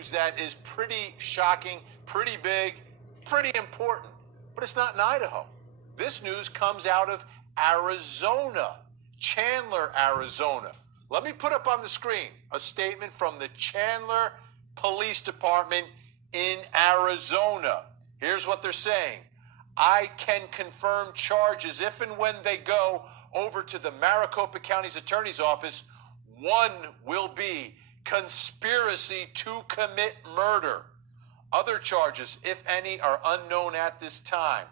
news that is pretty shocking, pretty big, pretty important, but it's not in Idaho. This news comes out of Arizona, Chandler, Arizona. Let me put up on the screen a statement from the Chandler Police Department in Arizona. Here's what they're saying. I can confirm charges if and when they go over to the Maricopa County's Attorney's Office. One will be conspiracy to commit murder. Other charges, if any, are unknown at this time.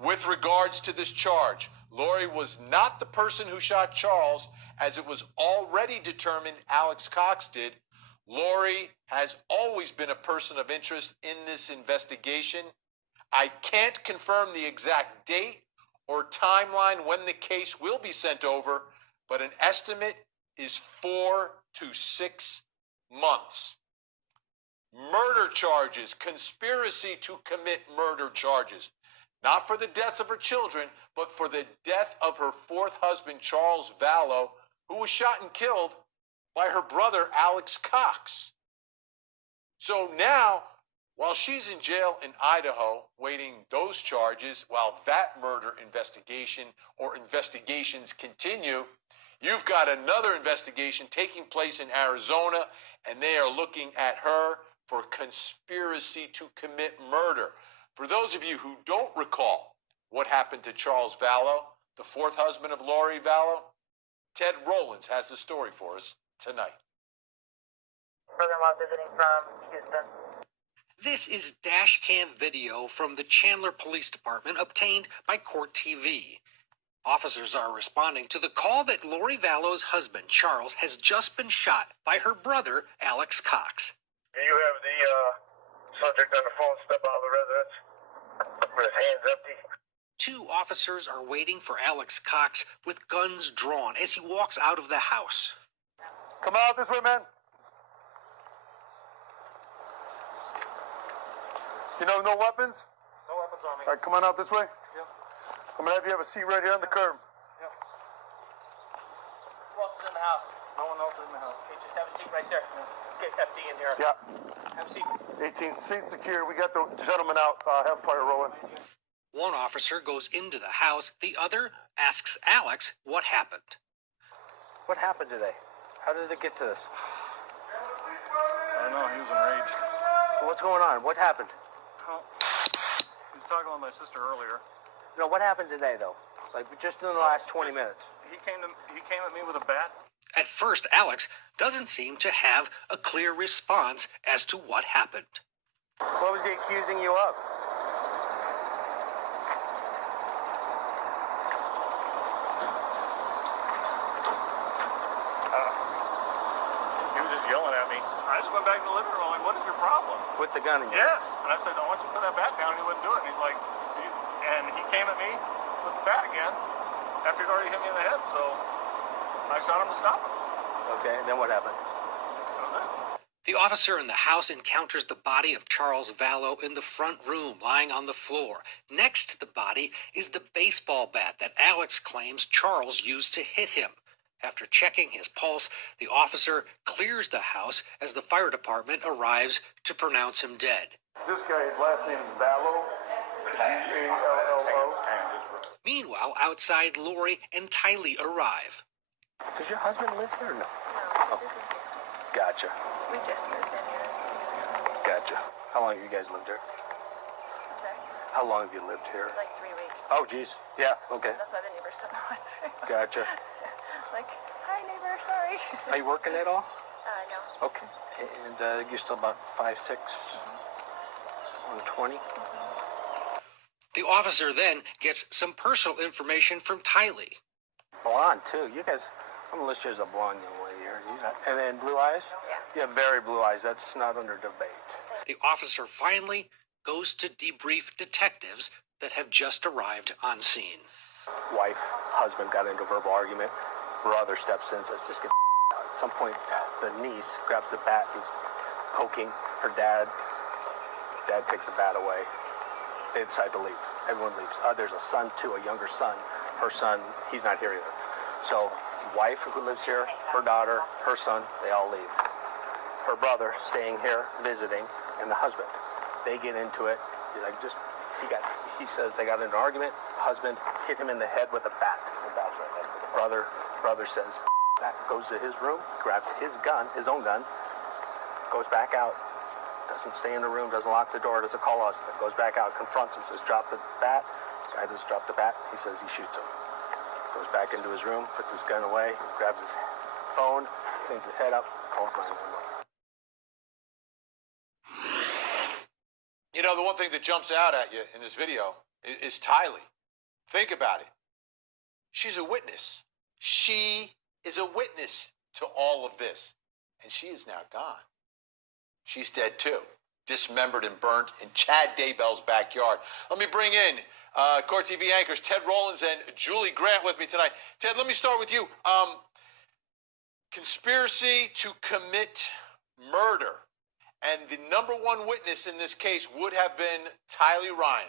With regards to this charge, Lori was not the person who shot Charles, as it was already determined Alex Cox did. Lori has always been a person of interest in this investigation. I can't confirm the exact date or timeline when the case will be sent over, but an estimate is 4 to 6 months. Murder charges, conspiracy to commit murder charges, not for the deaths of her children, but for the death of her fourth husband, Charles Vallow, who was shot and killed by her brother, Alex Cox. So now, while she's in jail in Idaho, waiting those charges, while that murder investigation or investigations continue, you've got another investigation taking place in Arizona, and they are looking at her for conspiracy to commit murder. For those of you who don't recall what happened to Charles Vallow, the fourth husband of Lori Vallow, Ted Rollins has the story for us tonight. Brother-in-law visiting from Houston. This is dash cam video from the Chandler Police Department obtained by Court TV. Officers are responding to the call that Lori Vallow's husband, Charles, has just been shot by her brother, Alex Cox. Do you have the subject on the phone step out of the residence with his hands empty? Two officers are waiting for Alex Cox with guns drawn as he walks out of the house. Come out this way, man. You know, no weapons? No weapons on me. All right, come on out this way. Yep. I'm going to have you have a seat right here on the curb. Yep. Who else is in the house? No one else is in the house. Okay, just have a seat right there. Let's get FD in here. Yeah. Have a seat. 18, seat secure. We got the gentleman out. Have fire rolling. One officer goes into the house. The other asks Alex what happened. What happened today? How did it get to this? I don't know, he was enraged. What's going on? What happened? Well, he was talking with my sister earlier. No, what happened today, though? Like, just in the last 20 minutes. He came at me with a bat. At first, Alex doesn't seem to have a clear response as to what happened. What was he accusing you of? He was just yelling at me. I just went back to the living room, like, what is your problem? With the gun in your Yes. And I said, I want you to put that bat down. And he wouldn't do it. And he's like, and he came at me with the bat again after he'd already hit me in the head. So I shot him to stop him. Okay, and then what happened? That was it. The officer in the house encounters the body of Charles Vallow in the front room, lying on the floor. Next to the body is the baseball bat that Alex claims Charles used to hit him. After checking his pulse, the officer clears the house as the fire department arrives to pronounce him dead. This guy's last name is Vallow. V-A-L-L-O. Meanwhile, outside, Lori and Tylee arrive. Does your husband live here or no? No, this is Houston. Gotcha. We just moved in here. Gotcha. How long have you guys lived here? I'm sorry? How long have you lived here? Like 3 weeks. Oh, geez. Yeah, okay. That's why the neighbors don't know us very well. Gotcha. Like, hi neighbor, sorry. Are you working at all? No. Okay. And you're still about 5'6", 120? The officer then gets some personal information from Tylee. Blonde, too. You guys, I'm going to list you as a blonde young lady here. And then blue eyes? Yeah. You have very blue eyes. That's not under debate. The officer finally goes to debrief detectives that have just arrived on scene. Wife, husband got into a verbal argument. Brother steps in and says, just get out. At some point, the niece grabs the bat. He's poking her dad. Dad takes the bat away. They decide to leave. Everyone leaves. There's a son, too, a younger son. Her son, he's not here either. So, wife who lives here, her daughter, her son, they all leave. her brother staying here, visiting, and the husband. They get into it. He's like, he says they got into an argument. Husband hit him in the head with a bat. Brother says, that goes to his room, grabs his gun, his own gun, goes back out, doesn't stay in the room, doesn't lock the door, doesn't call husband, goes back out, confronts him, says, drop the bat. Guy doesn't drop the bat. He says he shoots him. Goes back into his room, puts his gun away, grabs his phone, cleans his head up, calls 911. You know, the one thing that jumps out at you in this video is Tylee. Think about it. She's a witness. She is a witness to all of this. And she is now gone. She's dead too. Dismembered and burnt in Chad Daybell's backyard. Let me bring in Court TV anchors Ted Rollins and Julie Grant with me tonight. Ted, let me start with you. Conspiracy to commit murder. And the number one witness in this case would have been Tylee Ryan.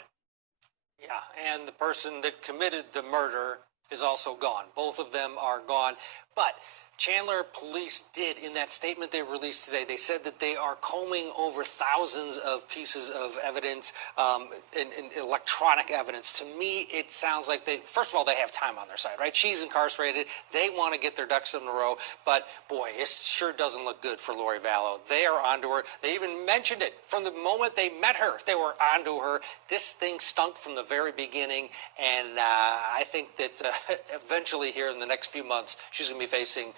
Yeah, and the person that committed the murder is also gone. Both of them are gone. But Chandler police did, in that statement they released today, they said that they are combing over thousands of pieces of evidence, and electronic evidence. To me, it sounds like first of all, they have time on their side, right? She's incarcerated. They want to get their ducks in a row. But, boy, it sure doesn't look good for Lori Vallow. They are onto her. They even mentioned it from the moment they met her. They were onto her. This thing stunk from the very beginning. And I think that eventually here in the next few months, she's going to be facing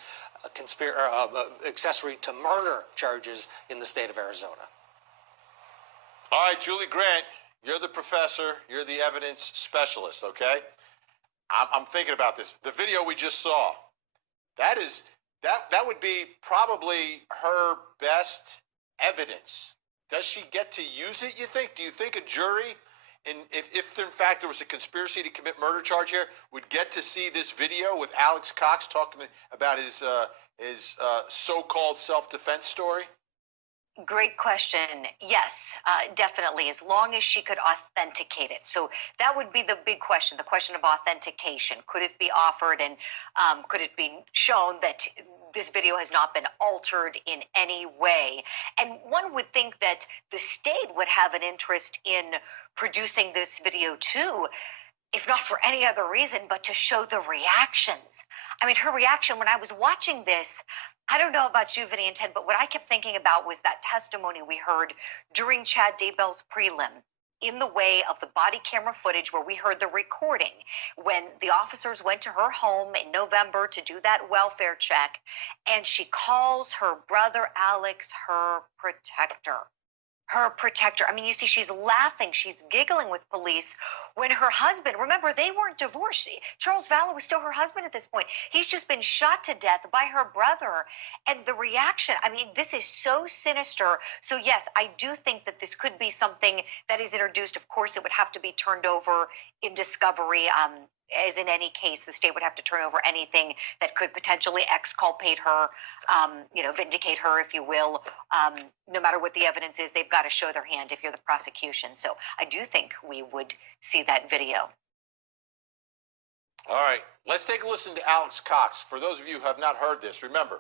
accessory to murder charges in the state of Arizona. All right, Julie Grant, you're the professor, you're the evidence specialist, okay? I'm thinking about this. The video we just saw, that would be probably her best evidence. Does she get to use it, you think? Do you think a jury, if in fact there was a conspiracy to commit murder charge here, would get to see this video with Alex Cox talking about his so-called self-defense story? Great question. Yes, definitely, as long as she could authenticate it. So that would be the big question, the question of authentication. Could it be offered, and could it be shown that this video has not been altered in any way? And one would think that the state would have an interest in producing this video too, if not for any other reason, but to show the reactions. I mean, her reaction when I was watching this, I don't know about you, Vinny and Ted, but what I kept thinking about was that testimony we heard during Chad Daybell's prelim, in the way of the body camera footage where we heard the recording when the officers went to her home in November to do that welfare check, and she calls her brother Alex her protector. Her protector. I mean, you see, she's laughing, she's giggling with police when her husband, remember, they weren't divorced. Charles Vallow was still her husband at this point. He's just been shot to death by her brother. And the reaction, I mean, this is so sinister. So yes, I do think that this could be something that is introduced. Of course, it would have to be turned over in discovery. As in any case, the state would have to turn over anything that could potentially exculpate her, vindicate her, if you will. No matter what the evidence is, they've got to show their hand if you're the prosecution. So I do think we would see that video. All right, let's take a listen to Alex Cox. For those of you who have not heard this, remember,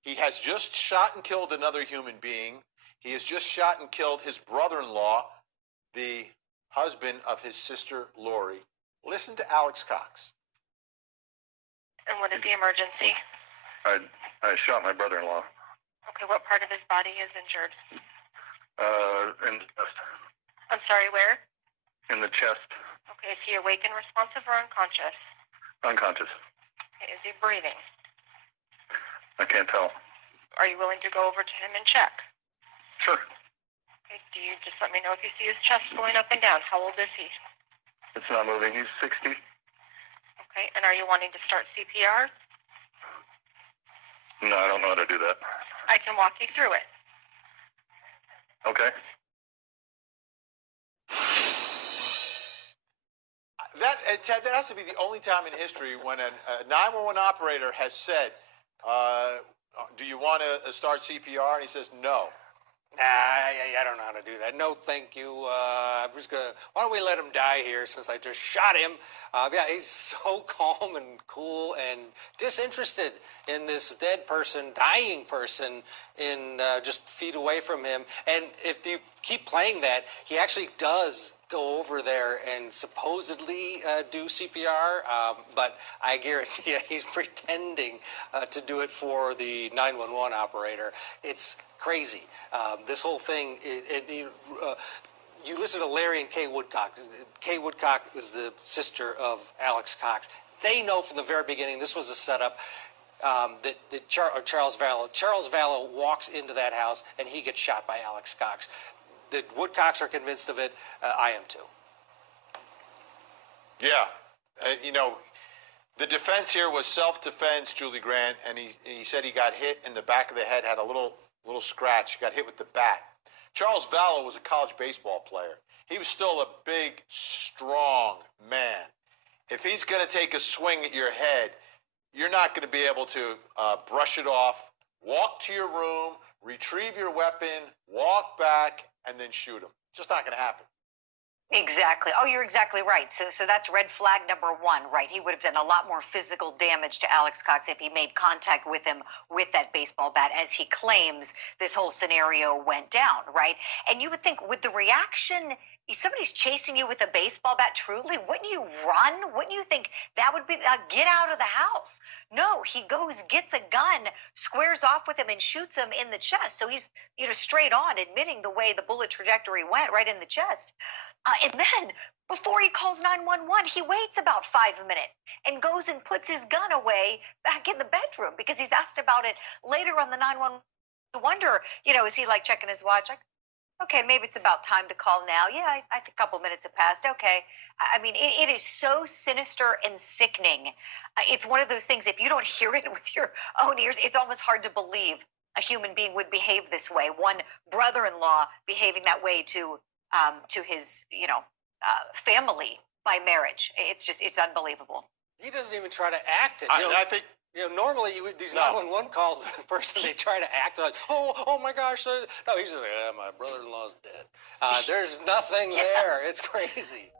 he has just shot and killed another human being. He has just shot and killed his brother-in-law, the husband of his sister, Lori. Listen to Alex Cox. And what is the emergency? I shot my brother-in-law. Okay, what part of his body is injured? In the chest. I'm sorry, where? In the chest. Okay, is he awake and responsive or unconscious? Unconscious. Okay, is he breathing? I can't tell. Are you willing to go over to him and check? Sure. Okay, do you just let me know if you see his chest going up and down? How old is he? It's not moving. He's 60. Okay, and are you wanting to start CPR? No, I don't know how to do that. I can walk you through it. Okay. Ted, that has to be the only time in history when a 911 operator has said, do you want to start CPR? And he says, no. I don't know how to do that. No, thank you. I'm just gonna. Why don't we let him die here since I just shot him? Yeah, he's so calm and cool and disinterested in this dead person, dying person, in just feet away from him. And if you keep playing that, he actually does go over there and supposedly do CPR, but I guarantee you he's pretending to do it for the 911 operator. It's crazy. This whole thing, you listen to Larry and Kay Woodcock. Kay Woodcock is the sister of Alex Cox. They know from the very beginning this was a setup. That Charles Vallow walks into that house and he gets shot by Alex Cox. The Woodcocks are convinced of it. I am too. Yeah. The defense here was self-defense, Julie Grant, and he said he got hit in the back of the head, had a little scratch. He got hit with the bat. Charles Vallow was a college baseball player. He was still a big, strong man. If he's going to take a swing at your head, you're not going to be able to brush it off, walk to your room, retrieve your weapon, walk back, and then shoot him. Just not going to happen. Exactly. Oh, you're exactly right. So that's red flag number one, right? He would have done a lot more physical damage to Alex Cox if he made contact with him with that baseball bat, as he claims this whole scenario went down, right? And you would think with the reaction, if somebody's chasing you with a baseball bat, truly, wouldn't you run? Wouldn't you think that would be get out of the house? No, he goes, gets a gun, squares off with him, and shoots him in the chest. So he's, straight on admitting the way the bullet trajectory went, right in the chest. And then, before he calls 911, he waits about 5 minutes and goes and puts his gun away back in the bedroom because he's asked about it later on the 911. I wonder, is he like checking his watch? Like, okay, maybe it's about time to call now. Yeah, I think a couple minutes have passed. Okay. I mean, it is so sinister and sickening. It's one of those things, if you don't hear it with your own ears, it's almost hard to believe a human being would behave this way. One brother-in-law behaving that way to his, family by marriage. It's unbelievable. He doesn't even try to act it. I think. Normally these 911 calls, the person, they try to act like, oh my gosh. No, he's just like, my brother-in-law's dead. There's nothing there. It's crazy.